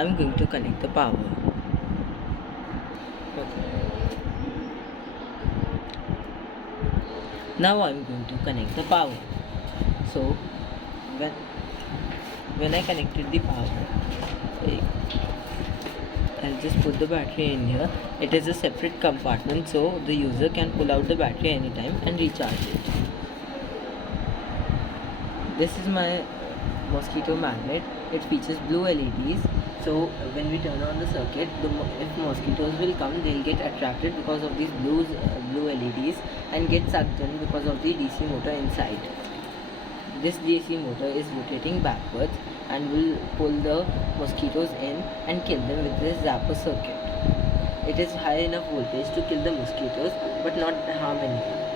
I'm going to connect the power. Okay. Now I'm going to connect the power. So when I connected the power, I'll just put the battery in here. It is a separate compartment, so the user can pull out the battery anytime and recharge it. This is my mosquito magnet. It features blue LEDs, so when we turn on the circuit, if mosquitoes will come, they'll get attracted because of these blue LEDs and get sucked in because of the DC motor inside. This DC motor is rotating backwards and will pull the mosquitoes in and kill them with this zapper circuit. It is high enough voltage to kill the mosquitoes but not harm anyone.